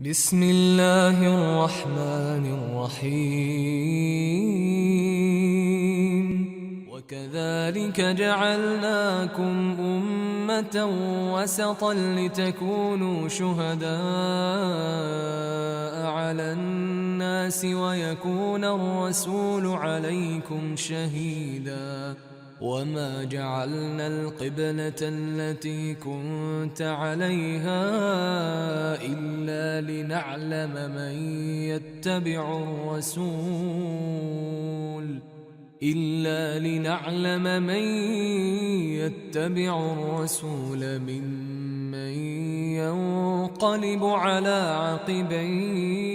بسم الله الرحمن الرحيم. وكذلك جعلناكم أمة وسطا لتكونوا شهداء على الناس ويكون الرسول عليكم شهيداً. وما جعلنا القبلة التي كنت عليها إلا لنعلم من يتبع الرسول إلا لنعلم من يتبع الرسول ممن ينقلب على عقبيه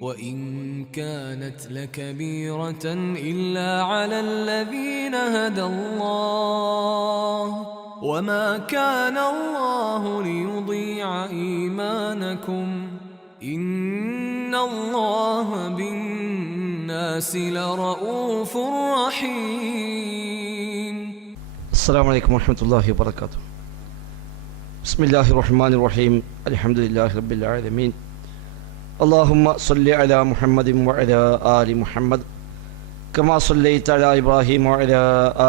وإن كانت لكبيرة إلا على الذين هدى الله وما كان الله ليضيع إيمانكم إن الله بالناس لرؤوف رحيم. السلام عليكم ورحمة الله وبركاته. بسم الله الرحمن الرحيم. الحمد لله رب العالمين. اللهم صل على محمد وعلى آل محمد كما صليت على إبراهيم وعلى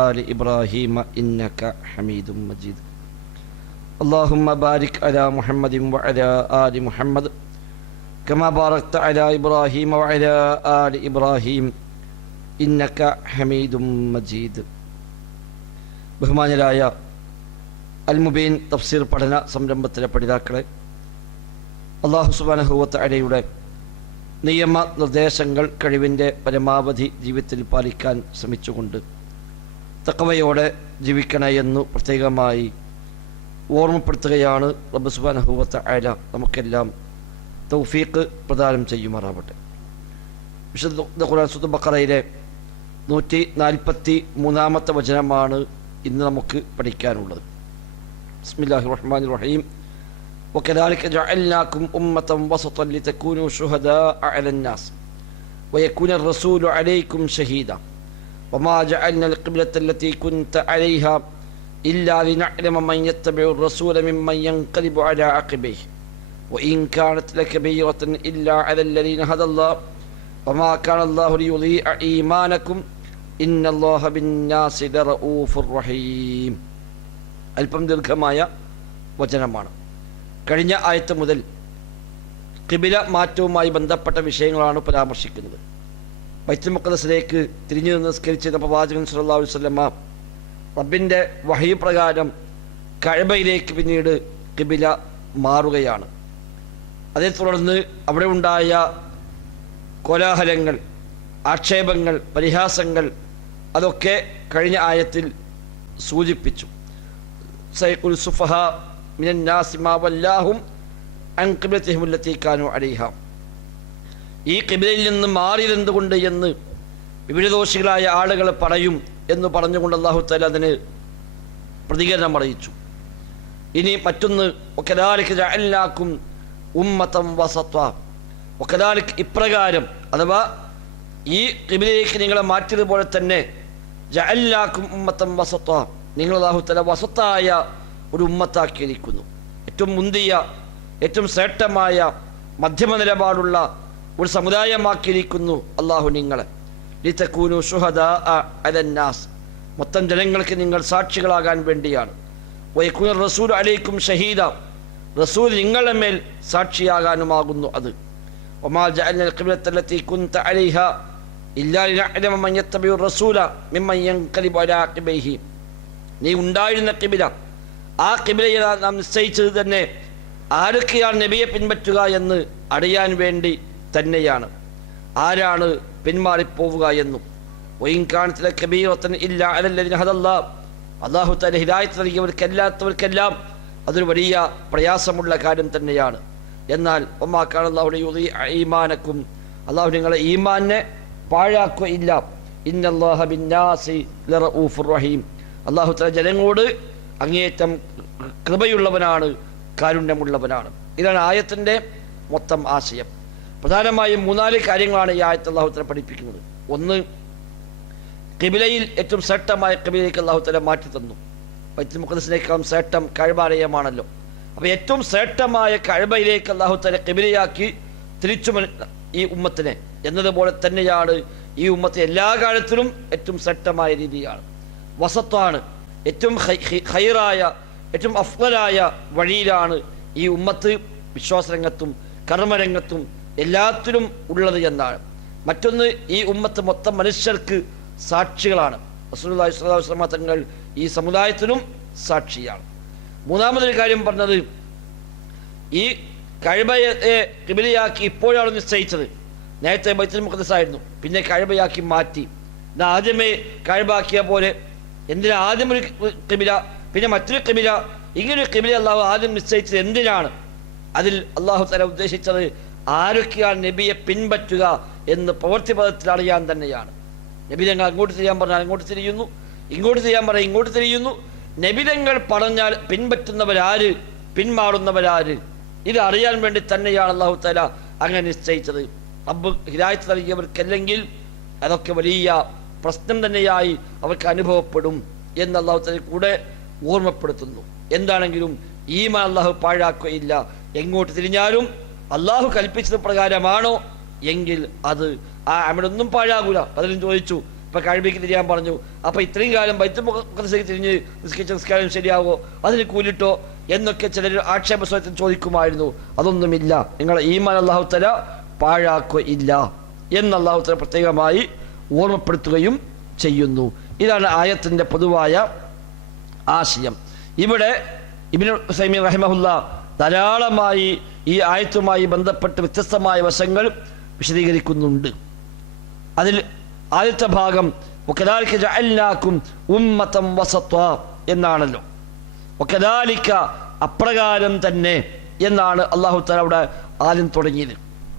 آل إبراهيم إنك حميد مجيد اللهم بارك على محمد وعلى آل محمد كما باركت على إبراهيم وعلى آل إبراهيم إنك حميد مجيد ബഹുമാനരായ അൽമുബീൻ തഫ്സീർ പഠന സംരംഭത്തിലെ പഠിതാക്കളെ അള്ളാഹു സുബാനഹുവത്തടയുടെ നിയമ നിർദ്ദേശങ്ങൾ കഴിവിന്റെ പരമാവധി ജീവിതത്തിൽ പാലിക്കാൻ ശ്രമിച്ചുകൊണ്ട് തക്കവയോടെ ജീവിക്കണമെന്നു പ്രത്യേകമായി ഓർമ്മപ്പെടുത്തുകയാണ് റബ്ബ് സുബാനഹുവത്ത അയല നമുക്കെല്ലാം തൗഫീഖ് പ്രദാനം ചെയ്യുമാറാവട്ടെ. വിശുദ്ധ ഖുർആൻ സുത്ത് ബക്കറയിലെ നൂറ്റി നാൽപ്പത്തി മൂന്നാമത്തെ വചനമാണ് ഇന്ന് നമുക്ക് പഠിക്കാനുള്ളത്. ബിസ്മില്ലാഹി റഹ്മാൻ റഹീം. وكذلك جعلناكم أمة وسطا لتكونوا شهداء على الناس ويكون الرسول عليكم شهيدا. وما جعلنا القبلة التي كنت عليها إلا لنعلم من يتبع الرسول ممن ينقلب على عقبيه. وإن كانت لكبيرة إلا على الذين هدى الله وما كان الله ليضيع إيمانكم إن الله بالناس لرؤوف رحيم. البمد الكمايا وجنمانا കഴിഞ്ഞ ആയത്ത് മുതൽ കിബില മാറ്റവുമായി ബന്ധപ്പെട്ട വിഷയങ്ങളാണ് പരാമർശിക്കുന്നത്. ബൈത്തുൽ മുഖദസിലേക്ക് തിരിഞ്ഞു നിസ്കരിച്ച പ്രവാചകൻ സുല്ലാ അലൈഹി വസല്ലമ റബ്ബിന്റെ വഹി പ്രകാരം കഴബയിലേക്ക് പിന്നീട് കിബില മാറുകയാണ്. അതേ തുടർന്ന് അവിടെ ഉണ്ടായ കോലാഹലങ്ങൾ ആക്ഷേപങ്ങൾ പരിഹാസങ്ങൾ അതൊക്കെ കഴിഞ്ഞ ആയത്തിൽ സൂചിപ്പിച്ചു. സൈഖുൽ സുഫഹ മിനൻ الناس ما വല്ലാഹും عن قبلتهم التي കാനു عليها ഈ കിബിലയിൽ നിന്ന് മാറിയതെന്തുകൊണ്ട് എന്ന് വിവിധദോഷികളായ ആളുകൾ പറയും എന്ന് പറഞ്ഞുകൊണ്ട് അള്ളാഹു തല അതിന് പ്രതികരണം അറിയിച്ചു. ഇനി മറ്റൊന്ന് ഒക്കലാലിക്ക് ജഅൽനാക്കും ഉമ്മത്തം വസത്വ. ഒക്കലാലിക്ക് ഇപ്രകാരം അഥവാ ഈ കിബിലേക്ക് നിങ്ങളെ മാറ്റിയതുപോലെ തന്നെ ജഅല്ലാക്കും ഉമ്മത്തം വസത്വ. നിങ്ങൾ അള്ളാഹു തല വസത്തായ ഒരു ഉമ്മത്താക്കിയിരിക്കുന്നു. ഏറ്റവും മുന്തിയ ഏറ്റവും ശ്രേഷ്ഠമായ മധ്യമ നിലപാടുള്ള ഒരു സമുദായമാക്കിയിരിക്കുന്നു അള്ളാഹു നിങ്ങളെ. ലിതക്കൂനു ഷുഹദ അലന്നാസ്. മൊത്തം ജനങ്ങൾക്ക് നിങ്ങൾ സാക്ഷികളാകാൻ വേണ്ടിയാണ്. വൈക്കുന റസൂൽ അലൈക്കും ഷഹീദ. റസൂൽ നിങ്ങളുടെ മേൽ സാക്ഷിയാകാനുമാകുന്നു അത്. ഒമാ ജഅൽനൽ ഇല്ലാ മൻ റസൂല മിമ്മൻ യൻഖലിബു നീ ഉണ്ടായിരുന്ന കിബില ആ കിബിലയെ നാം നിശ്ചയിച്ചത് തന്നെ ആരൊക്കെയാണ് നബിയെ പിൻപറ്റുക എന്ന് അറിയാൻ വേണ്ടി തന്നെയാണ്. ആരാണ് പിന്മാറിപ്പോവുക എന്നും. ഒയിൻകാണത്തിലെ കബീറത്തൻ ഇല്ല അലല്ലതിന് ഹതല്ല അള്ളാഹു തന്നെ ഹിദായത്ത് നൽകിയവർക്കെല്ലാത്തവർക്കെല്ലാം അതൊരു വലിയ പ്രയാസമുള്ള കാര്യം തന്നെയാണ്. എന്നാൽ ഒമാക്കാണ് അള്ളാഹുടെ ഈമാനക്കും. അള്ളാഹു നിങ്ങളെ ഈമാനെ പാഴാക്കുകയില്ല. ഇന്നല്ലാഹ ബിന്നാസി ലറഊഫുർ റഹീം. അള്ളാഹു തല ജനങ്ങളോട് അങ്ങേയറ്റം കൃപയുള്ളവനാണ് കാരുണ്യമുള്ളവനാണ്. ഇതാണ് ആയത്തിന്റെ മൊത്തം ആശയം. പ്രധാനമായും മൂന്നാൽ കാര്യങ്ങളാണ് ഈ ആയത്ത് അള്ളാഹുത്തല തല പഠിപ്പിക്കുന്നത്. ഒന്ന് കിബിലയിൽ ഏറ്റവും ശ്രേഷ്ഠമായ കിബിലയിലേക്ക് അള്ളാഹുത്തല തല മാറ്റി തന്നു. ബൈത്തുൽ മുഖദസിനേക്കാളും ശ്രേഷ്ഠം കഴിവാലയമാണല്ലോ അപ്പോൾ ഏറ്റവും ശ്രേഷ്ഠമായ കഴബയിലേക്ക് അള്ളാഹുത്തല തല കിബിലയാക്കി തിരിച്ചു ഈ ഉമ്മത്തിനെ. എന്നതുപോലെ തന്നെയാണ് ഈ ഉമ്മത്തെ എല്ലാ കാലത്തിലും ഏറ്റവും ശ്രേഷ്ഠമായ രീതിയാണ്. വസത്താണ്. ഏറ്റവും ഹൈറായ ഏറ്റവും അഫ്വലായ വഴിയിലാണ് ഈ ഉമ്മത്ത് വിശ്വാസരംഗത്തും കർമ്മരംഗത്തും എല്ലാത്തിലും ഉള്ളത് എന്നാണ്. മറ്റൊന്ന് ഈ ഉമ്മത്ത് മൊത്തം മനുഷ്യർക്ക് സാക്ഷികളാണ്. വസല്ലമ തങ്ങൾ ഈ സമുദായത്തിനും സാക്ഷിയാണ്. മൂന്നാമതൊരു കാര്യം പറഞ്ഞത് ഈ കഴിവയെ കിബിലയാക്കി ഇപ്പോഴാണ് നിശ്ചയിച്ചത്. നേരത്തെ ബൈത്തുൽ മുഖദ്ദസ് ആയിരുന്നു. പിന്നെ കഴിവയാക്കി മാറ്റി. ആദ്യമേ കഴിവാക്കിയ പോലെ എന്തിനാ ആദ്യം ഒരു കിബില പിന്നെ മറ്റൊരു കിബില ഇങ്ങനൊരു കിബില അള്ളാഹു ആദ്യം നിശ്ചയിച്ചത് എന്തിനാണ്? അതിൽ അള്ളാഹു തല ഉദ്ദേശിച്ചത് ആരൊക്കെയാണ് നബിയെ പിൻപറ്റുക എന്ന് പ്രവൃത്തി പദത്തിൽ അറിയാൻ തന്നെയാണ്. നബി തങ്ങൾ അങ്ങോട്ട് ചെയ്യാൻ പറഞ്ഞാൽ അങ്ങോട്ട് തിരിയുന്നു ഇങ്ങോട്ട് ചെയ്യാൻ പറഞ്ഞാൽ ഇങ്ങോട്ട് തിരിയുന്നു. നബിതങ്ങൾ പറഞ്ഞാൽ പിൻപറ്റുന്നവരാര് പിന്മാറുന്നവരാര്? ഇത് അറിയാൻ വേണ്ടി തന്നെയാണ് അള്ളാഹു തല അങ്ങനെ നിശ്ചയിച്ചത്. റബ്ബ് ഹിദായത്ത് നൽകിയവർക്കല്ലെങ്കിൽ അതൊക്കെ വലിയ പ്രശ്നം തന്നെയായി അവർക്ക് അനുഭവപ്പെടും എന്ന് അള്ളാഹു തന്നെ കൂടെ ഓർമ്മപ്പെടുത്തുന്നു. എന്താണെങ്കിലും ഈമാൻ അള്ളാഹു പാഴാക്കുകയില്ല. എങ്ങോട്ട് തിരിഞ്ഞാലും അള്ളാഹു കൽപ്പിച്ചത് പ്രകാരമാണോ? എങ്കിൽ അത് ആ അമിടൊന്നും പാഴാകൂല. പലരും ചോദിച്ചു ഇപ്പൊ കഴിവിക്ക് തിരിയാൻ പറഞ്ഞു. അപ്പൊ ഇത്രയും കാലം ബൈത്തുമുഖത്തേക്ക് തിരിഞ്ഞ് നിസ്കരിച്ച നിസ്കാരം ശരിയാവോ? അതിന് കൂലിട്ടോ? എന്നൊക്കെ ചിലർ ആക്ഷേപ സ്വയത്തിൽ ചോദിക്കുമായിരുന്നു. അതൊന്നുമില്ല. നിങ്ങളെ ഈമാൻ അള്ളാഹു തല പാഴാക്കുകയില്ല. എന്ന് അള്ളാഹു തല പ്രത്യേകമായി ഓർമ്മപ്പെടുത്തുകയും ചെയ്യുന്നു. ഇതാണ് ആയത്തിന്റെ പൊതുവായ ആശയം. ഇവിടെ ഇബിൻ സൈമി റഹിമഹുല്ല ധാരാളമായി ഈ ആയത്തുമായി ബന്ധപ്പെട്ട് വ്യത്യസ്തമായ വശങ്ങൾ വിശദീകരിക്കുന്നുണ്ട്. അതിൽ ആദ്യത്തെ ഭാഗം ഒക്കദാലിക്ക ജഅൽനാക്കും ഉമ്മത്തം വസത്വ എന്നാണല്ലോ. ഒക്കദാലിക്ക അപ്രകാരം തന്നെ എന്നാണ് അള്ളാഹു തല അവിടെ ആദ്യം തുടങ്ങിയത്.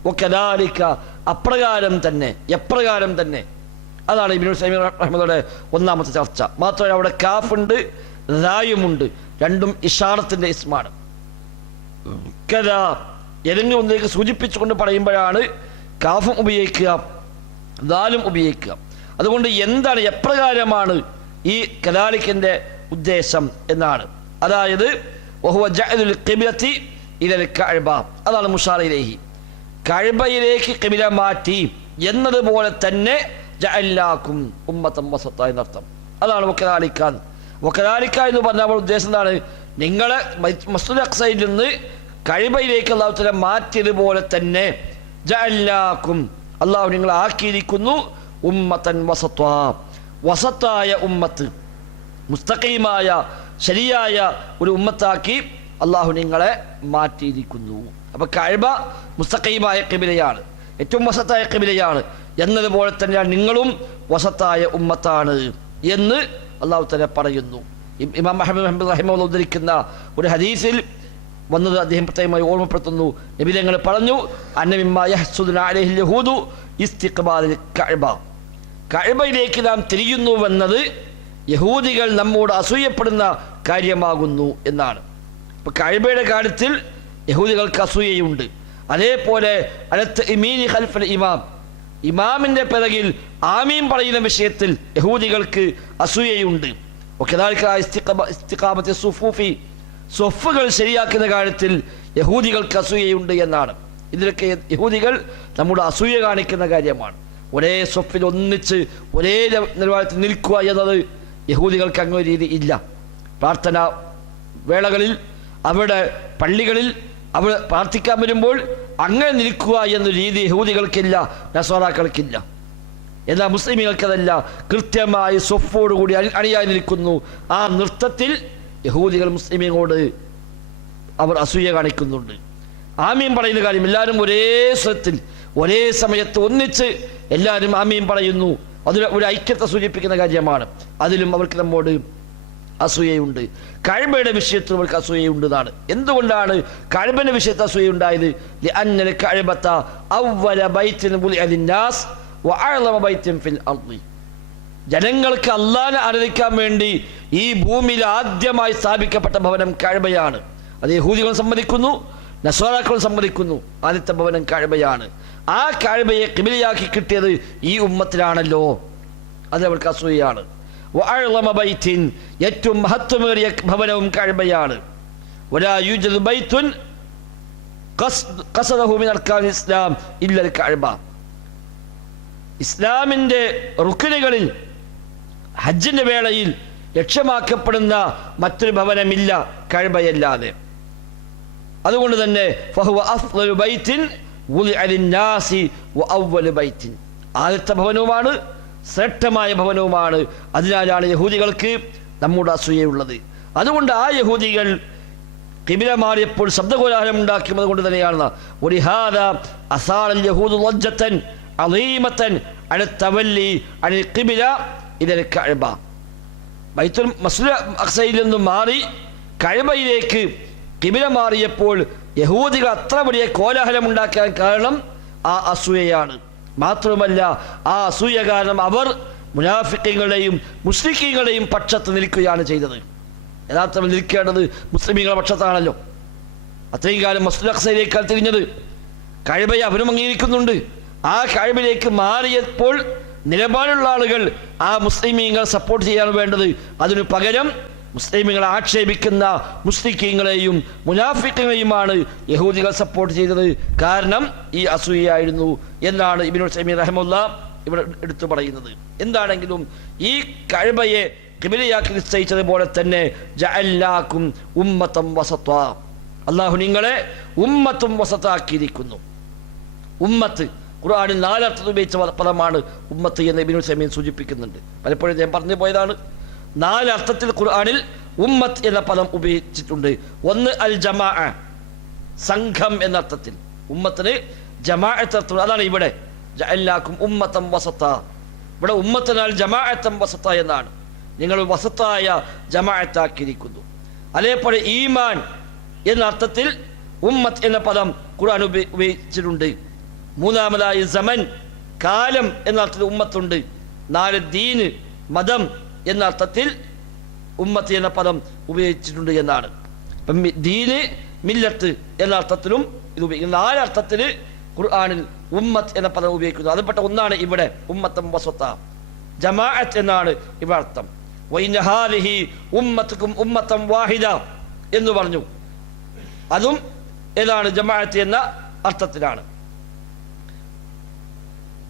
ഒക്കദാലിക്ക അപ്രകാരം തന്നെ എപ്രകാരം തന്നെ അതാണ് ഇബിനു സൈമി റഹ്മദയുടെ ഒന്നാമത്തെ ചർച്ച. മാത്രമല്ല അവിടെ കാഫുണ്ട് റായുമുണ്ട് രണ്ടും ഇഷാറത്തിന്റെ ഇസ്മാണ്. കഥ ഏതെങ്കിലും ഒന്നിലേക്ക് സൂചിപ്പിച്ചുകൊണ്ട് പറയുമ്പോഴാണ് കാഫും ഉപയോഗിക്കുക ദാലും ഉപയോഗിക്കുക. അതുകൊണ്ട് എന്താണ് എപ്രകാരമാണ് ഈ കലാലിക്കിന്റെ ഉദ്ദേശം എന്നാണ്. അതായത് അതാണ് മുഷാറിലേഹി. കഅബയിലേക്ക് കിബില മാറ്റി എന്നതുപോലെ തന്നെ ജഅല്ലാക്കും ഉമ്മത്തം വസത്ത എന്നർത്ഥം. അതാണ് വക്കലാലിക്കാൻ വക്കലാലിക്ക എന്ന് പറഞ്ഞ നമ്മുടെ ഉദ്ദേശം എന്താണ്? നിങ്ങളെ മസ്ജിദ് അക്സയിൽ നിന്ന് കഴിവയിലേക്ക് അള്ളാഹു തല മാറ്റിയതുപോലെ തന്നെ ജഅല്ലാക്കും അള്ളാഹു നിങ്ങളെ ആക്കിയിരിക്കുന്നു ഉമ്മത്തൻ വസത്വ വസത്തായ ഉമ്മത്ത് മുസ്തഖീമായ ശരിയായ ഒരു ഉമ്മത്താക്കി അള്ളാഹു നിങ്ങളെ മാറ്റിയിരിക്കുന്നു. അപ്പൊ കഴിവ മുസ്തഖീമായ കിബിലയാണ് ഏറ്റവും വസത്തായ കിബിലയാണ് എന്നതുപോലെ തന്നെയാണ് നിങ്ങളും വസത്തായ ഉമ്മത്താണ് എന്ന് അള്ളാഹു തന്നെ പറയുന്നു. ഇമാം മഹമ്മദ് മഹമ്മദ് റഹിമ ഉദ്ധരിക്കുന്ന ഒരു ഹദീസിൽ വന്നത് അദ്ദേഹം പ്രത്യേകമായി ഓർമ്മപ്പെടുത്തുന്നു. നബിതങ്ങൾ പറഞ്ഞു അന്നമിമ്മൂദു ഇസ്തിഖ്ബാലിൽ കഅബ. കഅബയിലേക്ക് നാം തിരിയുന്നുവെന്നത് യഹൂദികൾ നമ്മോട് അസൂയപ്പെടുന്ന കാര്യമാകുന്നു എന്നാണ്. ഇപ്പൊ കഅബയുടെ കാര്യത്തിൽ യഹൂദികൾക്ക് അസൂയയുണ്ട്. അതേപോലെ അനത്ത് ഇമീനി ഖൽഫൽ ഇമാം ഇമാമിന്റെ പിറകിൽ ആമീം പറയുന്ന വിഷയത്തിൽ യഹൂദികൾക്ക് അസൂയയുണ്ട്. സൊഫുകൾ ശരിയാക്കുന്ന കാര്യത്തിൽ യഹൂദികൾക്ക് അസൂയയുണ്ട് എന്നാണ്. ഇതിലൊക്കെ യഹൂദികൾ നമ്മുടെ അസൂയ കാണിക്കുന്ന കാര്യമാണ്. ഒരേ സ്വഫിൽ ഒന്നിച്ച് ഒരേ നിലവാരത്തിൽ നിൽക്കുക എന്നത് യഹൂദികൾക്ക് അങ്ങനെ രീതി ഇല്ല. പ്രാർത്ഥന വേളകളിൽ അവരുടെ പള്ളികളിൽ അവിടെ പ്രാർത്ഥിക്കാൻ വരുമ്പോൾ അങ്ങനെ നിൽക്കുക എന്ന രീതി യഹൂദികൾക്കില്ല നസോറാക്കൾക്കില്ല എന്നാൽ മുസ്ലിമുകൾക്കതല്ല കൃത്യമായി സ്വഫോടുകൂടി അണി അണിയായി നിൽക്കുന്നു. ആ നൃത്തത്തിൽ യഹൂദികൾ മുസ്ലിമിനോട് അവർ അസൂയ കാണിക്കുന്നുണ്ട്. ആമീൻ പറയുന്ന കാര്യം എല്ലാവരും ഒരേ സ്വരത്തിൽ ഒരേ സമയത്ത് ഒന്നിച്ച് എല്ലാവരും ആമീൻ പറയുന്നു. അതിൽ ഒരു ഐക്യത്തെ സൂചിപ്പിക്കുന്ന കാര്യമാണ്. അതിലും അവർക്ക് നമ്മോട് അസൂയയുണ്ട്. കഴിമയുടെ വിഷയത്തിൽ അവൾക്ക് അസൂയയുണ്ട് എന്നാണ്. എന്തുകൊണ്ടാണ് കഴിബന്റെ വിഷയത്തിൽ അർദി. ജനങ്ങൾക്ക് അള്ളാനെ ആരാധിക്കാൻ വേണ്ടി ഈ ഭൂമിയിൽ ആദ്യമായി സ്ഥാപിക്കപ്പെട്ട ഭവനം കഴിമയാണ് അത് യഹൂദികൾ സമ്മതിക്കുന്നു നസോറാക്കൾ സമ്മതിക്കുന്നു. ആദ്യത്തെ ഭവനം കഴിമയാണ് ആ കഴിമയെ കിമിലിയാക്കി കിട്ടിയത് ഈ ഉമ്മത്തിലാണല്ലോ. അത് അവൾക്ക് അസൂയയാണ്. ഏറ്റവും മഹത്വമേറിയ ഭവനവും കഴിമയാണ്. ഇസ്ലാം ഇല്ലൽ കഴിമ. ഇസ്ലാമിന്റെ റുക്കിനുകളിൽ ഹജ്ജിന്റെ വേളയിൽ ലക്ഷ്യമാക്കപ്പെടുന്ന മറ്റൊരു ഭവനമില്ല കഴിമയല്ലാതെ. അതുകൊണ്ട് തന്നെ ആദ്യത്തെ ഭവനവുമാണ് ശ്രേഷ്ഠമായ ഭവനവുമാണ്. അതിനാലാണ് യഹൂദികൾക്ക് നമ്മുടെ അസൂയയുള്ളത്. അതുകൊണ്ട് ആ യഹൂദികൾ കിബില മാറിയപ്പോൾ ശബ്ദകോലാഹലം ഉണ്ടാക്കുന്നത് കൊണ്ട് തന്നെയാണ്. ഒരിഹാദ അസാറൽ യഹൂദ് ലജ്ജത്തൻ അലീമത്തൻ അല തവല്ലി അൽ കിബില ഇതിൽ കഅബ. ബൈത്തുൽ മസ്ജിദ് അക്സയിൽ നിന്നും മാറി കഴബയിലേക്ക് കിബില മാറിയപ്പോൾ യഹൂദികൾ അത്ര വലിയ കോലാഹലം ഉണ്ടാക്കാൻ കാരണം ആ അസൂയയാണ്. മാത്രമല്ല ആ അസൂയ കാരണം അവർ മുനാഫിക്കങ്ങളെയും മുസ്ലിക്കീങ്ങളെയും പക്ഷത്ത് നിൽക്കുകയാണ് ചെയ്തത്. യഥാർത്ഥത്തിൽ നിൽക്കേണ്ടത് മുസ്ലിമീങ്ങളുടെ പക്ഷത്താണല്ലോ. അത്രയും കാലം മസ്ജിദ് അക്സയിലേക്കാണ് തിരിഞ്ഞത് കഴിവയെ അവരും അംഗീകരിക്കുന്നുണ്ട്. ആ കഴിവിലേക്ക് മാറിയപ്പോൾ നിലപാടുള്ള ആളുകൾ ആ മുസ്ലിമീങ്ങൾ സപ്പോർട്ട് ചെയ്യാണ് വേണ്ടത് അതിനു പകരം മുസ്ലിമീങ്ങളെ ആക്ഷേപിക്കുന്ന മുസ്ലിഖീങ്ങളെയും മുനാഫിക്കങ്ങളെയുമാണ് യഹൂദികൾ സപ്പോർട്ട് ചെയ്തത്. കാരണം ഈ അസൂയായിരുന്നു എന്നാണ് ഇബിനുൽ സമീർ റഹമുല്ല ഇവിടെ എടുത്തു പറയുന്നത്. എന്താണെങ്കിലും ഈ കഴിവയെ കിബിലയാക്കി നിശ്ചയിച്ചതുപോലെ തന്നെ ജഅല്ലാക്കും ഉമ്മത്തം വസത്വ അള്ളാഹു നിങ്ങളെ ഉമ്മത്തും വസത്താക്കിയിരിക്കുന്നു. ഉമ്മത്ത് ഖുർആാനിൽ നാലർത്ഥത്തിൽ ഉപയോഗിച്ച പദ- പദമാണ് ഉമ്മത്ത് എന്ന് ഇബിനുൽ സമീൻ സൂചിപ്പിക്കുന്നുണ്ട്. പലപ്പോഴും ഞാൻ പറഞ്ഞു പോയതാണ്. നാലർത്ഥത്തിൽ ഖുർആാനിൽ ഉമ്മത്ത് എന്ന പദം ഉപയോഗിച്ചിട്ടുണ്ട്. ഒന്ന് അൽ ജമാ സംഘം എന്ന അർത്ഥത്തിൽ. ഉമ്മത്തിന് ജമാഅത്ത് അതാണ് ഇവിടെ. ജഅല്ലാക്കും ഉമ്മത്തം വസത്ത. ഇവിടെ ഉമ്മത്തിനാൽ ജമാഅത്തം വസത്ത എന്നാണ്. നിങ്ങൾ വസത്തായ ജമാഅത്താക്കിയിരിക്കുന്നു. അതേപോലെ ഈമാൻ എന്ന അർത്ഥത്തിൽ ഉമ്മത്ത് എന്ന പദം ഖുർആൻ ഉപയോഗിച്ചിട്ടുണ്ട്. മൂന്നാമതായി സമൻ കാലം എന്ന അർത്ഥത്തിൽ ഉമ്മത്തുണ്ട്. നാല് ദീന് മതം എന്ന അർത്ഥത്തിൽ ഉമ്മത്ത് എന്ന പദം ഉപയോഗിച്ചിട്ടുണ്ട് എന്നാണ്. ദീന് മില്ലത്ത് എന്ന അർത്ഥത്തിലും ഇത് ഉപയോഗിക്കുന്നു നാലർത്ഥത്തിൽ ഖുർആാനിൽ ഉമ്മത്ത് എന്ന പദം ഉപയോഗിക്കുന്നു. അതുപെട്ട ഒന്നാണ് ഇവിടെ ഉമ്മത്തം വസത്ത ജമാഅത്ത് എന്നാണ് ഇവിടെ അർത്ഥം. വൈനഹാലിഹി ഉമ്മത്തുക്കും ഉമ്മത്തം വാഹിദ എന്ന് പറഞ്ഞു. അതും ഏതാണ് ജമാഅത്ത് എന്ന അർത്ഥത്തിലാണ്.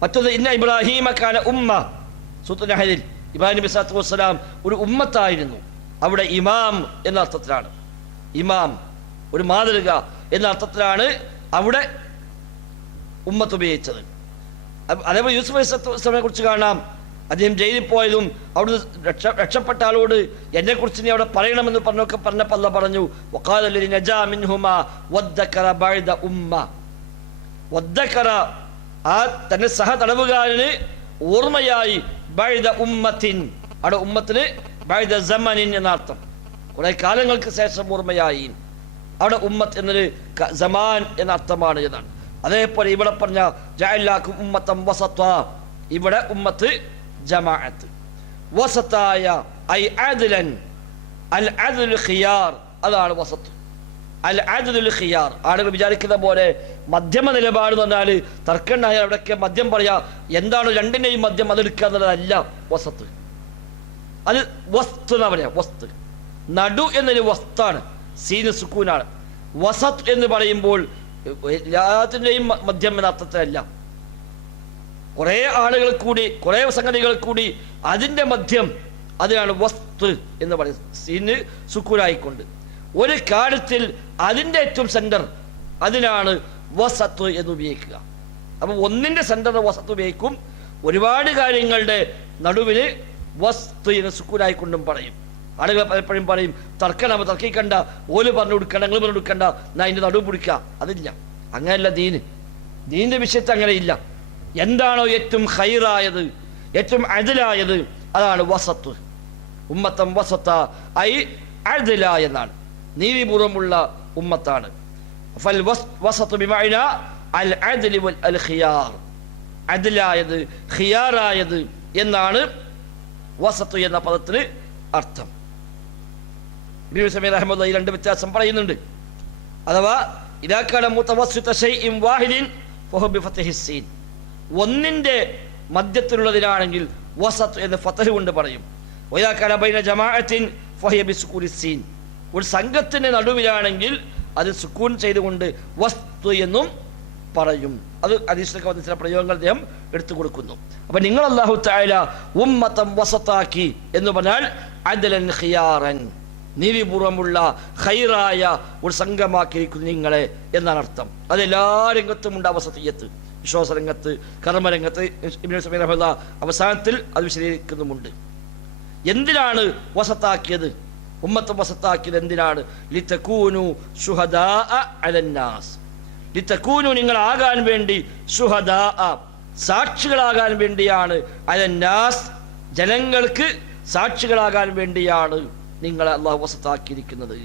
മറ്റൊന്ന് ഇന്ന ഇബ്രാഹിമക്കാല ഉമ്മ സുത്തുനഹലിൽ ഇബ്രാഹിം നബി സ്വലാത്തു വസ്സലാം ഒരു ഉമ്മത്തായിരുന്നു. അവിടെ ഇമാം എന്ന അർത്ഥത്തിലാണ്. ഇമാം ഒരു മാതൃക എന്ന അർത്ഥത്തിലാണ് അവിടെ ഉമ്മത്ത് ഉപയോഗിച്ചത്. അതേപോലെ യൂസുഫ് അലൈഹി സ്വലാത്തു വസ്സലാമിനെ കുറിച്ച് കാണാം. അദ്ദേഹം ജയിലിൽ പോയതും അവിടുന്ന് രക്ഷ രക്ഷപ്പെട്ട ആളോട് എന്നെ കുറിച്ച് നീ അവിടെ പറയണമെന്ന് പറഞ്ഞൊക്കെ പറഞ്ഞപ്പോൾ അല്ല പറഞ്ഞു ഉമ്മ. ആ തന്നെ സഹ തടവുകാരന് ഓർമ്മയായി ബൈദ ഉമ്മത്തിൻ. അവിടെ ഉമ്മത്തിന് ബൈദ ജമനിൻ എന്നർത്ഥം. കുറെ കാലങ്ങൾക്ക് ശേഷം ഓർമ്മയായി. അവിടെ ഉമ്മത്ത് എന്നൊരു ജമാൻ എന്ന അർത്ഥമാണ് എന്നാണ്. അതേപോലെ ഇവിടെ പറഞ്ഞ ജഅല്ലാക്കും ഉമ്മത്തം വസത്വ ഇവിടെ ഉമ്മത്ത് ജമാഅത്ത്. വസത്തായ ഐ അദ്ലൻ അൽ അദ്ലു ഖിയാർ. അതാണ് വസത്ത്. അൽ ഖിയാർ. ആളുകൾ വിചാരിക്കുന്ന പോലെ മധ്യമ നിലപാട് എന്ന് പറഞ്ഞാൽ തർക്കണ്ടായ അവിടെയൊക്കെ മദ്യം പറയാ. എന്താണ് രണ്ടിനെയും മദ്യം അതെടുക്കുക എന്നുള്ളതല്ല വസത്ത് അത് വസ്തു എന്നാ പറയാ വസ്ത്. നടു എന്നൊരു വസ്താണ് സീന് സുക്കൂനാണ്. വസത്ത് എന്ന് പറയുമ്പോൾ എല്ലാത്തിന്റെയും മദ്യം എന്ന അർത്ഥത്തിലല്ല. കുറേ ആളുകൾ കൂടി കുറേ സംഗതികൾ കൂടി അതിന്റെ മദ്യം അതിനാണ് വസ്തു എന്ന് പറയുന്നത്. സീന് സുക്കൂനായിക്കൊണ്ട്. ഒരു കാര്യത്തിൽ അതിന്റെ ഏറ്റവും സെന്റർ അതിനാണ് വസത്ത് എന്ന് ഉപയോഗിക്കുക. അപ്പോൾ ഒന്നിന്റെ സെന്റർ വസത്ത് ഉപയോഗിക്കും. ഒരുപാട് കാര്യങ്ങളുടെ നടുവിൽ വസ്തു എന്ന് സുക്കൂനായിക്കൊണ്ടും പറയും. ആളുകൾ പലപ്പോഴും പറയും തർക്കണം തർക്കിക്കണ്ട. ഓൽ പറഞ്ഞു കൊടുക്കണ്ട നിങ്ങൾ പറഞ്ഞു കൊടുക്കണ്ട. എന്നാ അതിന്റെ നടുവ് പിടിക്കുക. അതില്ല. അങ്ങനെയല്ല ദീന്. ദീനിന്റെ വിഷയത്തിൽ അങ്ങനെയില്ല എന്താണോ ഏറ്റവും ഹൈറായത് ഏറ്റവും അതിലായത് അതാണ് വസത്ത്. ഉമ്മത്തം വസത്ത ഐ അതില എന്നാണ്. നീതിപൂർവമുള്ള ഉമ്മത്താണ്. എന്നാണ് വസത്ത് എന്ന പദത്തിന് അർത്ഥം. അഹമ്മദ് രണ്ട് വ്യത്യാസം പറയുന്നുണ്ട്. അഥവാ ഒന്നിന്റെ മധ്യത്തിലുള്ളതിനാണെങ്കിൽ വസത്ത് എന്ന് ഫതഹ് കൊണ്ട് പറയും. വൈദാക്കാല ബൈന ജമാഅത്തിൻ ഫഹിയ സീൻ. ഒരു സംഘത്തിന്റെ നടുവിലാണെങ്കിൽ അത് സുക്കൂൻ ചെയ്തുകൊണ്ട് വസ്തു എന്നും പറയും. അത് അതീശ്വരൊക്കെ വന്ന ചില പ്രയോഗങ്ങൾ അദ്ദേഹം എടുത്തു കൊടുക്കുന്നു. അപ്പൊ നിങ്ങൾ അള്ളാഹു തായാല ഉമ്മത്തം വസത്താക്കി എന്ന് പറഞ്ഞാൽ അദലൻ നീതിപൂർവമുള്ള ഹൈറായ ഒരു സംഘമാക്കിയിരിക്കുന്നു നിങ്ങളെ എന്നാണ് അർത്ഥം. അത് എല്ലാ രംഗത്തും ഉണ്ട് അവസതീയത്ത് വിശ്വാസ രംഗത്ത് കർമ്മരംഗത്ത് അവസാനത്തിൽ അത് വിശദീകരിക്കുന്നുമുണ്ട്. എന്തിനാണ് വസത്താക്കിയത്? ഉമ്മത്ത് വസത്താക്കിയത് എന്തിനാണ്? ലിത്തക്കൂനു ശുഹദാ അലന്നാസ്. ലിത്തക്കൂനു നിങ്ങളാകാൻ വേണ്ടി ശുഹദാ സാക്ഷികളാകാൻ വേണ്ടിയാണ് അലന്നാസ്. ജനങ്ങൾക്ക് സാക്ഷികളാകാൻ വേണ്ടിയാണ് നിങ്ങളെ അള്ളാഹു വസത്താക്കിയിരിക്കുന്നത്.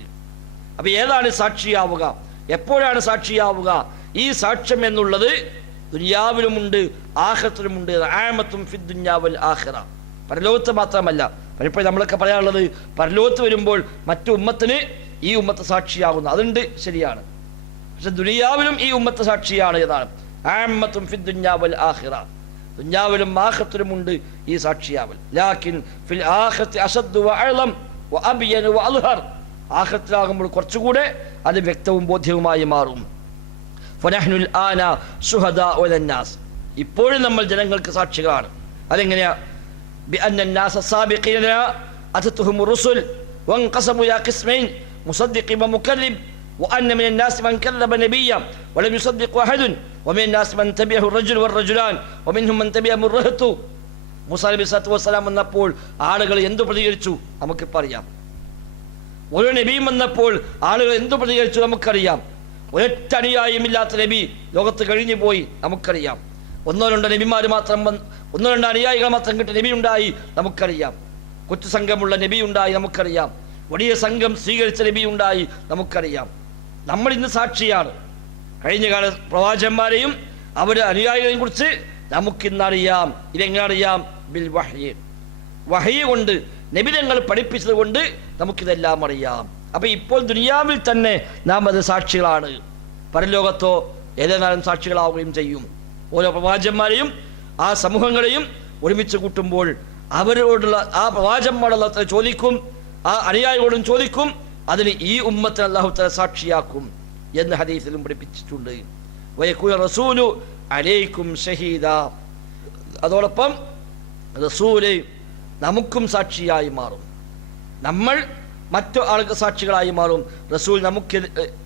അപ്പൊ ഏതാണ് സാക്ഷിയാവുക? എപ്പോഴാണ് സാക്ഷിയാവുക? ഈ സാക്ഷ്യം എന്നുള്ളത് ദുനിയാവിലുമുണ്ട് ആഹത്തിലുമുണ്ട് ആമത്തും ഫി ആഹ്റ. പരലോകത്ത് മാത്രമല്ല പലപ്പോഴും നമ്മളൊക്കെ പറയാനുള്ളത് പരലോകത്ത് വരുമ്പോൾ മറ്റു ഉമ്മത്തിന് ഈ ഉമ്മത്ത് സാക്ഷിയാകുന്നു. അതുണ്ട് ശരിയാണ്. പക്ഷെ ദുനിയാവിലും ഈ ഉമ്മത്ത് സാക്ഷിയാണ് എന്നാണ്. ആമത്തും ഫി ആഖിറ. ദുന്യാവിലും ഉണ്ട് ഈ സാക്ഷിയാവൽ. ലാക്കിൻ ഫിൽ ആഖിറത്തിലാകുമ്പോൾ കുറച്ചുകൂടെ അത് വ്യക്തവും ബോധ്യവുമായി മാറും. ഫനഹ്നുൽ ആന ലന്നാസ് ഇപ്പോഴും നമ്മൾ ജനങ്ങൾക്ക് സാക്ഷികളാണ്. അതെങ്ങനെയാ? بأن الناس السابقين لنا أتتهم الرسل وانقسموا إلى قسمين مصدق ومكذب وأن من الناس من كذب نبيا ولم يصدق أحد ومن الناس من تبعه الرجل والرجلان ومنهم من تبعهم الرهط മൂസ നബി സത്തു വസ്സലാം വന്നപ്പോൾ ആളുകൾ എന്തു പ്രതികരിച്ചു നമുക്കിപ്പോൾ അറിയാം ഓരോ നബിയും വന്നപ്പോൾ ആളുകൾ എന്തു പ്രതികരിച്ചു നമുക്കറിയാം ഒരൊറ്റ അനുയായിമില്ലാത്ത നബി ലോകത്ത് കഴിഞ്ഞു പോയി നമുക്കറിയാം ഒന്നോ രണ്ടോ നബിമാർ മാത്രം വന്ന് ഒന്നോ രണ്ടോ അനുയായികൾ മാത്രം കിട്ടിയ നബി ഉണ്ടായി നമുക്കറിയാം. കൊച്ചു സംഘമുള്ള നബി ഉണ്ടായി നമുക്കറിയാം. വലിയ സംഘം സ്വീകരിച്ച നബി ഉണ്ടായി നമുക്കറിയാം. നമ്മൾ ഇന്ന് സാക്ഷിയാണ്. കഴിഞ്ഞ കാല പ്രവാചകന്മാരെയും അവരുടെ അനുയായികളെയും കുറിച്ച് നമുക്കിന്നറിയാം. ഇതെങ്ങനെ അറിയാം ബിൽ വഹയെ. വഹയ കൊണ്ട് നബിതങ്ങൾ പഠിപ്പിച്ചത് കൊണ്ട് നമുക്കിതെല്ലാം അറിയാം. അപ്പൊ ഇപ്പോൾ ദുനിയാവിൽ തന്നെ നാം അത് സാക്ഷികളാണ്. പരലോകത്തോ ഏതെന്നാലും സാക്ഷികളാവുകയും ചെയ്യും. ഓരോ പ്രവാചന്മാരെയും ആ സമൂഹങ്ങളെയും ഒരുമിച്ച് കൂട്ടുമ്പോൾ അവരോടുള്ള ആ പ്രവാചന്മാരുള്ള ചോദിക്കും ആ അനുയായികളോടും ചോദിക്കും അതിന് ഈ ഉമ്മത്തിന് അള്ളാഹു തല സാക്ഷിയാക്കും എന്ന് ഹദീസിലും പഠിപ്പിച്ചിട്ടുണ്ട്. റസൂലു അലൈക്കും ഷഹീദ. അതോടൊപ്പം റസൂൽ നമുക്കും സാക്ഷിയായി മാറും. നമ്മൾ മറ്റു ആൾക്ക് സാക്ഷികളായി മാറും. റസൂൽ നമുക്ക്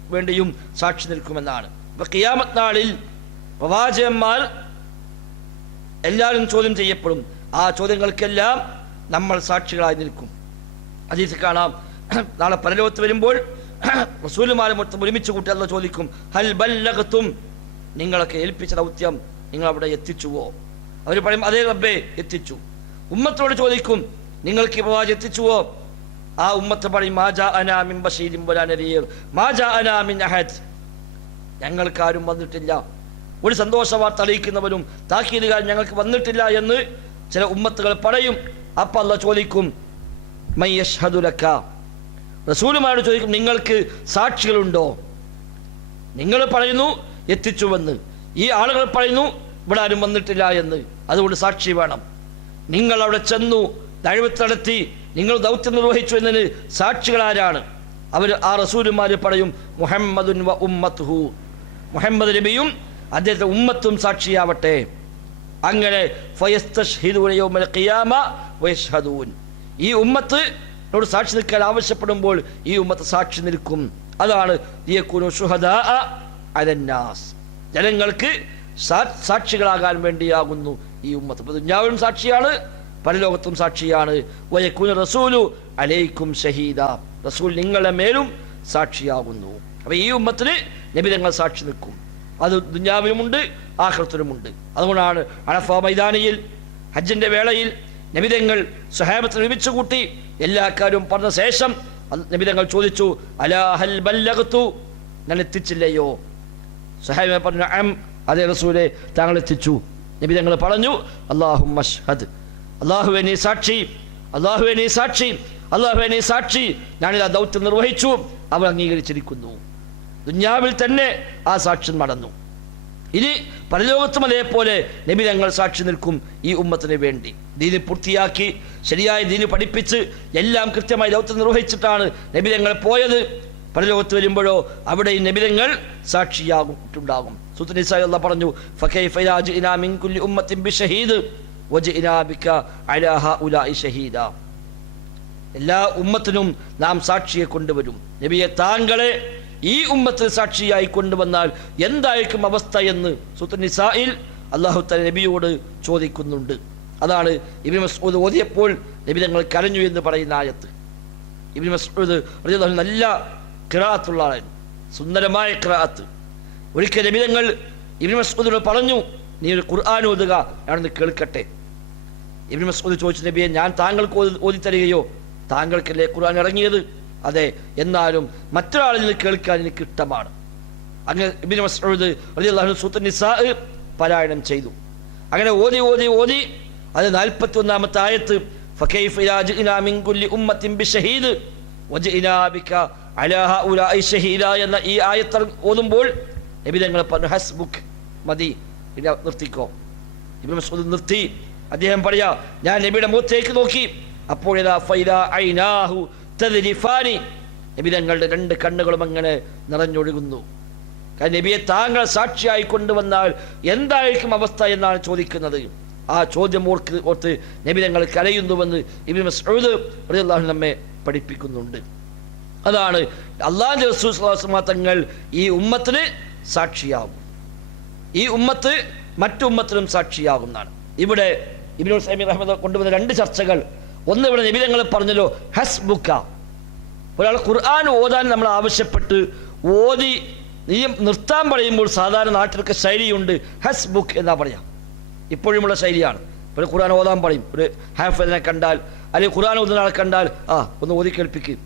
വേണ്ടിയും സാക്ഷി നിൽക്കുമെന്നാണ്. ഇപ്പൊ കിയാമത്ത് നാളിൽ പ്രവാചകന്മാർ എല്ലാവരും ചോദ്യം ചെയ്യപ്പെടും. ആ ചോദ്യങ്ങൾക്കെല്ലാം നമ്മൾ സാക്ഷികളായി നിൽക്കും. അതീസ് കാണാം. നാളെ പരലോകത്ത് വരുമ്പോൾ റസൂലുമാരെ മൊത്തം ഒരുമിച്ച് കൂട്ടി അല്ല ചോദിക്കും ഹൽ ബല്ലകത്തും നിങ്ങളൊക്കെ ഏൽപ്പിച്ച ദൗത്യം നിങ്ങൾ അവിടെ എത്തിച്ചുവോ? അവർ പറയും അതേ റബ്ബേ എത്തിച്ചു. ഉമ്മത്തോട് ചോദിക്കും നിങ്ങൾക്ക് ഈ പ്രവാചകം എത്തിച്ചുവോ? ആ ഉമ്മത്ത് പറയും മാജാ അനാമിൻ ബഷീരിൻ വലാ നദീർ മാജാ അനാമിൻ അഹദ്. ഞങ്ങൾക്കാരും വന്നിട്ടില്ല. ഒരു സന്തോഷവാർത്ത അറിയിക്കുന്നവരും താക്കീലുകാർ ഞങ്ങൾക്ക് വന്നിട്ടില്ല എന്ന് ചില ഉമ്മത്തുകൾ പറയും. അപ്പം അല്ല ചോദിക്കും മയ്യഷ്ഹദുലക്ക റസൂലുമാരോട് ചോദിക്കും നിങ്ങൾക്ക് സാക്ഷികളുണ്ടോ? നിങ്ങൾ പറയുന്നു എത്തിച്ചുവെന്ന് ഈ ആളുകൾ പറയുന്നു ഇവിടെ ആരും വന്നിട്ടില്ല എന്ന്. അതുകൊണ്ട് സാക്ഷി വേണം. നിങ്ങൾ അവിടെ ചെന്നു ദൈവത്ത് നടത്തി നിങ്ങൾ ദൗത്യം നിർവഹിച്ചു എന്നതിന് സാക്ഷികൾ ആരാണ്? അവർ ആ റസൂലുമാർ പറയും മുഹമ്മദുൻ വ ഉമ്മത്തുഹു. മുഹമ്മദ് നബിയും അദ്ദേഹത്തെ ഉമ്മത്തും സാക്ഷിയാവട്ടെ. അങ്ങനെ ഈ ഉമ്മത്ത് നോട് സാക്ഷി നിൽക്കാൻ ആവശ്യപ്പെടുമ്പോൾ ഈ ഉമ്മത്ത് സാക്ഷി നിൽക്കും. അതാണ് അലന്നാസ്. ജനങ്ങൾക്ക് സാക്ഷികളാകാൻ വേണ്ടിയാകുന്നു ഈ ഉമ്മത്ത്. ദുഞ്ഞാവിലും സാക്ഷിയാണ് പരലോകത്തും സാക്ഷിയാണ്. റസൂലു അലൈക്കും ഷഹീദ. റസൂൽ നിങ്ങളുടെ മേലും സാക്ഷിയാകുന്നു. അപ്പൊ ഈ ഉമ്മത്തിന് നബിതങ്ങൾ സാക്ഷി നിൽക്കും. അത് ദുഞ്ഞാവിലുമുണ്ട് ആഹ്ലത്തിലുമുണ്ട് അതുകൊണ്ടാണ് അറഫ മൈതാനിയിൽ ഹജ്ജിന്റെ വേളയിൽ നബിതങ്ങൾ സുഹേബത്തിൽ ഒരുമിച്ച് കൂട്ടി എല്ലാ കാര്യവും പറഞ്ഞ ശേഷം നബിതങ്ങൾ ചോദിച്ചു അലാ ഹൽ ബല്ലഗത്തു? ഞാൻ എത്തിച്ചില്ലയോ സഹാബിയെ പറഞ്ഞു അം അതേ റസൂലെ താങ്കൾ എത്തിച്ചു. നബിതങ്ങൾ പറഞ്ഞു അള്ളാഹു മഷ്ഹദ് അള്ളാഹുവെ നീ സാക്ഷി. അള്ളാഹുവെ നീ സാക്ഷി. അള്ളാഹുവെ നീ സാക്ഷി. ഞാനിത് ആ ദൗത്യം നിർവഹിച്ചു. അവർ അംഗീകരിച്ചിരിക്കുന്നു. ദുഞ്ഞാവിൽ തന്നെ ആ സാക്ഷ്യം നടന്നു. ഇനി പരലോകത്തും അതേപോലെ നബി ഞങ്ങൾ സാക്ഷി നിൽക്കും ഈ ഉമ്മത്തിന് വേണ്ടി. ദീന് പൂർത്തിയാക്കി ശരിയായ ദീന് പഠിപ്പിച്ച് എല്ലാം കൃത്യമായി ദൗത്യം നിർവഹിച്ചിട്ടാണ് നബി ഞങ്ങൾ പോയത്. പരലോകത്ത് വരുമ്പോഴോ അവിടെ ഈ നബിതങ്ങൾ സാക്ഷിയാകുണ്ടാകും സുത്തനിസായി അല്ല പറഞ്ഞു കുല്ലി ഉമ്മത്തിൻ എല്ലാ ഉമ്മത്തിനും നാം സാക്ഷിയെ കൊണ്ടുവരും. നബിയെ താങ്കളെ ഈ ഉമ്മത്തിൽ സാക്ഷിയായി കൊണ്ടുവന്നാൽ എന്തായിരിക്കും അവസ്ഥ എന്ന് സുത്തനിസായിൽ അള്ളാഹു തല നബിയോട് ചോദിക്കുന്നുണ്ട്. അതാണ് ഇബിൻ മസ്ഊദ് ഓതിയപ്പോൾ നബി തങ്ങൾ കരഞ്ഞു എന്ന് പറയുന്ന ആയത്ത്. ഇബിൻ മസ്ഊദ് നല്ല കിറാത്തുള്ള ആളായിരുന്നു. സുന്ദരമായ കിറാത്ത് ഒരിക്കൽ നബി തങ്ങൾ ഇബിൻ മസ്ഊദിനോട് പറഞ്ഞു നീ ഒരു ഖുർആൻ ഓതുക ഞാനൊന്ന് കേൾക്കട്ടെ. ഇബ്നു മസ്ഊദ് ചോദിച്ചു നബിയെ ഞാൻ താങ്കൾക്ക് ഓതി ഓതിത്തരികയോ? താങ്കൾക്കല്ലേ ഖുർആൻ ഇറങ്ങിയത്? അതെ എന്നാലും മറ്റൊരാളിൽ നിന്ന് കേൾക്കാൻ എനിക്ക് ഇഷ്ടമാണ് അങ്ങനെ ഇബ്നു മസ്ഊദ് റളിയല്ലാഹു അൻഹു സൂറത്തുൻ നിസാ പാരായണം ചെയ്തു അങ്ങനെ ഓതി ഓതി ഓതി അത് നാൽപ്പത്തി ഒന്നാമത്തെ ആയത്ത് فكيف إذا جئنا من كل أمة بشهيد وجئنا بك على هؤلاء شهيدا എന്ന ഈ ആയത്ത് ഓതുമ്പോൾ നബി തങ്ങൾ പറഞ്ഞു ഹസ്ബുക്ക് മതി ഇനി നിർത്തിക്കോ ഇബ്നു മസ്ഊദ് നിർത്തി അദ്ദേഹം പറയാ ഞാൻ നബിയുടെ മുഖത്തേക്ക് നോക്കി അപ്പോഴിതാ ഫൈദാ ഐനാഹു തദ്രിഫാനി നബി തങ്ങളുടെ രണ്ട് കണ്ണുകളും അങ്ങനെ നിറഞ്ഞൊഴുകുന്നു. കാരണം നബിയെ താങ്കൾ സാക്ഷിയായി കൊണ്ടുവന്നാൽ എന്തായിരിക്കും അവസ്ഥ എന്നാണ് ചോദിക്കുന്നത്. ആ ചോദ്യം ഓർക്ക് ഓർത്ത് നബി തങ്ങൾ കരയുന്നുവെന്ന് ഇബിൻ മസ്ഊദ് റളിയല്ലാഹു നമ്മെ പഠിപ്പിക്കുന്നുണ്ട്. അതാണ് അള്ളാഹു റസൂൽ തങ്ങൾ ഈ ഉമ്മത്തിന് സാക്ഷിയാകും ഈ ഉമ്മത്ത് മറ്റു ഉമ്മത്തിനും സാക്ഷിയാകുന്നതാണ് ഇവിടെ ഇബിനുൽ സൈമി റഹ്മദ് കൊണ്ടുവന്ന രണ്ട് ചർച്ചകൾ ഒന്ന് ഇവിടെ നിബിധങ്ങൾ പറഞ്ഞല്ലോ ഹസ് ബുക്ക ഒരാൾ ഖുർആൻ ഓതാൻ നമ്മൾ ആവശ്യപ്പെട്ട് ഓതി നീ നിർത്താൻ പറയുമ്പോൾ സാധാരണ നാട്ടിലൊക്കെ ശൈലിയുണ്ട് ഹസ് ബുക്ക് എന്നാ പറയാം. ഇപ്പോഴുമുള്ള ശൈലിയാണ്. ഒരു ഖുർആൻ ഓതാൻ പറയും. ഒരു ഹാഫിനെ കണ്ടാൽ അല്ലെങ്കിൽ ഖുർആൻ ഓതുന്ന ആളെ കണ്ടാൽ ആ ഒന്ന് ഓതി കേൾപ്പിക്കും.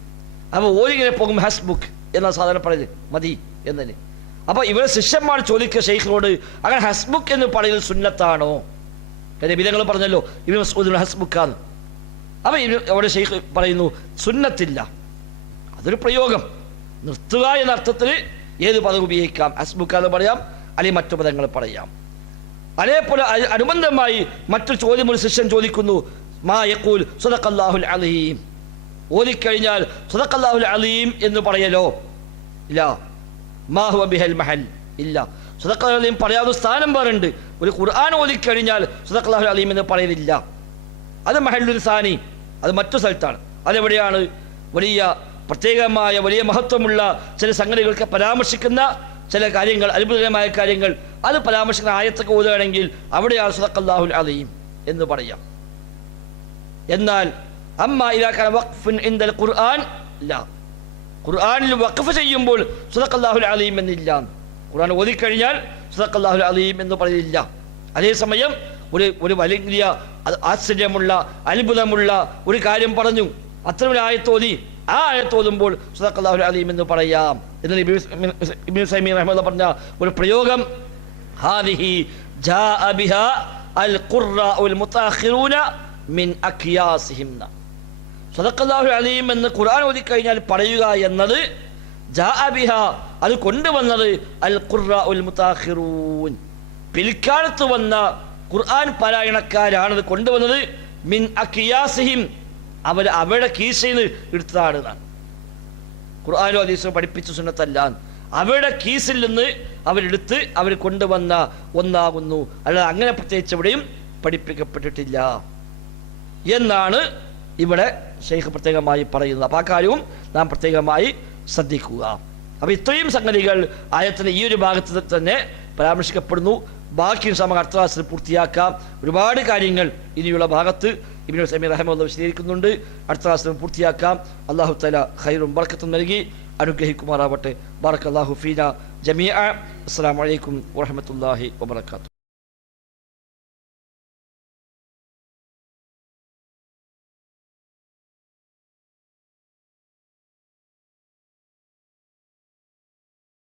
അപ്പോൾ ഓതി ഇങ്ങനെ പോകും ഹസ്ബുക്ക് എന്നാ സാധാരണ പറയുന്നത്. മതി എന്നതിന് അപ്പൊ ഇവരെ ശിഷ്യന്മാർ ചോദിക്കുക ഷെയ്ഖിനോട് അങ്ങനെ ഹസ്ബുക്ക് എന്ന് പറയുന്നത് സുന്നത്താണോ? വിധങ്ങൾ പറഞ്ഞല്ലോ ഇവർ ഹസ്ബുക്കാണ് അപ്പൊ അവിടെ ഷെയ്ഖ് പറയുന്നു സുന്നത്തില്ല. അതൊരു പ്രയോഗം. നിർത്തുക എന്ന അർത്ഥത്തിൽ ഏത് പദം ഉപയോഗിക്കാം. അസ്ബുക്ക എന്ന് പറയാം അല്ലെങ്കിൽ മറ്റു പദങ്ങൾ പറയാം. അതേപോലെ അനുബന്ധമായി മറ്റു ചോദ്യം ഒരു ശിഷ്യൻ ചോദിക്കുന്നു മാ യഖൂൽ സുദക്കല്ലാഹുൽ അലീം? ഓതിക്കഴിഞ്ഞാൽ സുദക്കല്ലാഹുൽ അലീം എന്ന് പറയലോ? ഇല്ല. മാഹു ബിഹൽ മഹൽ? ഇല്ല. സുദഖല്ലാഹുൽ അലീം പറയാവുന്ന സ്ഥാനം വേറുണ്ട്. ഒരു ഖുർആൻ ഓതിക്കഴിഞ്ഞാൽ സുദക്കല്ലാഹുൽ അലീം എന്ന് പറയലില്ല. അത് മഹലുൽ സാനി. അത് മറ്റു സ്ഥലത്താണ്. അതെവിടെയാണ്? വലിയ പ്രത്യേകമായ വലിയ മഹത്വമുള്ള ചില സംഗതികൾക്ക് പരാമർശിക്കുന്ന ചില കാര്യങ്ങൾ അത്ഭുതകരമായ കാര്യങ്ങൾ. അത് പരാമർശിക്കുന്ന ആയത്തൊക്കെ ഓതുകയാണെങ്കിൽ അവിടെയാണ് സുദഖല്ലാഹുൽ അലീം എന്ന് പറയാം. എന്നാൽ അമ്മ ഇതാക്കാൻ വഖഫുൻ ഇന്ദൽ ഖുർആൻ ഇല്ല ഖുർആനിൽ വഖഫ് ചെയ്യുമ്പോൾ സുദഖല്ലാഹുൽ അലീം എന്നില്ല. ഖുർആൻ ഓതിക്കഴിഞ്ഞാൽ സുദഖല്ലാഹുൽ അലീം എന്ന് പറയില്ല അതേസമയം ഒരു ഒരു വലിയ ആശ്ചര്യമുള്ള അത്ഭുതമുള്ള ഒരു കാര്യം പറഞ്ഞു. അത്തരം ഒരു ആയത്തോതി ആ ആയത്തോതുമ്പോൾ സുദഖല്ലാഹുൽ അലീം എന്ന് പറയാം. എന്ന് ഇബ്നു സൈമി റഹ്മത്തുള്ളാഹി പറഞ്ഞ ഒരു പ്രയോഗം. ഹാദിഹി ജാഅ ബിഹാ അൽ ഖുർറാഉൽ മുതഅഖിറൂന മിൻ അഖിയാസിഹിംന സദഖല്ലാഹു അലീം എന്ന് ഖുർആൻ ഓതി കഴിഞ്ഞാൽ പറയുക എന്നത് ജാഅ ബിഹ അത് കൊണ്ടുവന്നത് അൽ ഖുർറാഉൽ മുതാഖിറൂൻ പിൽക്കാലത്ത് വന്ന ഖുർആൻ പാരായണക്കാരാണത് കൊണ്ടുവന്നത്. മിൻ അഖിയാസിഹിം അവർ അവരുടെ കീശയിൽ നിന്ന് എടുത്തതാണ് ഖുർആാനോ അദീസോ പഠിപ്പിച്ച സുന്നത്തല്ല. അവരുടെ കീസിൽ നിന്ന് അവരെടുത്ത് അവർ കൊണ്ടുവന്ന ഒന്നാകുന്നു. അല്ലാതെ അങ്ങനെ പ്രത്യേകിച്ച് എവിടെയും പഠിപ്പിക്കപ്പെട്ടിട്ടില്ല. എന്നാണ് ഇവിടെ ഷെയ്ഖ് പ്രത്യേകമായി പറയുന്നത്. അപ്പോൾ ആ കാര്യവും നാം പ്രത്യേകമായി ശ്രദ്ധിക്കുക. അപ്പോൾ ഇത്രയും സംഗതികൾ ആയത്തിന്റെ ഈ ഒരു ഭാഗത്ത് തന്നെ പരാമർശിക്കപ്പെടുന്നു. ബാക്കി നമുക്ക് അടുത്ത ക്ലാസ്സിൽ പൂർത്തിയാക്കാം. ഒരുപാട് കാര്യങ്ങൾ ഇനിയുള്ള ഭാഗത്ത് ഇബിനു സമീർ അഹമ്മദ് വിശദീകരിക്കുന്നുണ്ട്. അടുത്ത ക്ലാസ്സിൽ പൂർത്തിയാക്കാം. അള്ളാഹു തല ഖൈറും ബർക്കത്തും നൽകി അനുഗ്രഹിക്കുമാറാവട്ടെ. ബാർക്ക് അള്ളാഹു ഫീന ജമിയ അസ്സാം വലൈക്കും വാഹമത്തല്ലാഹി വാബർക്കാത്തു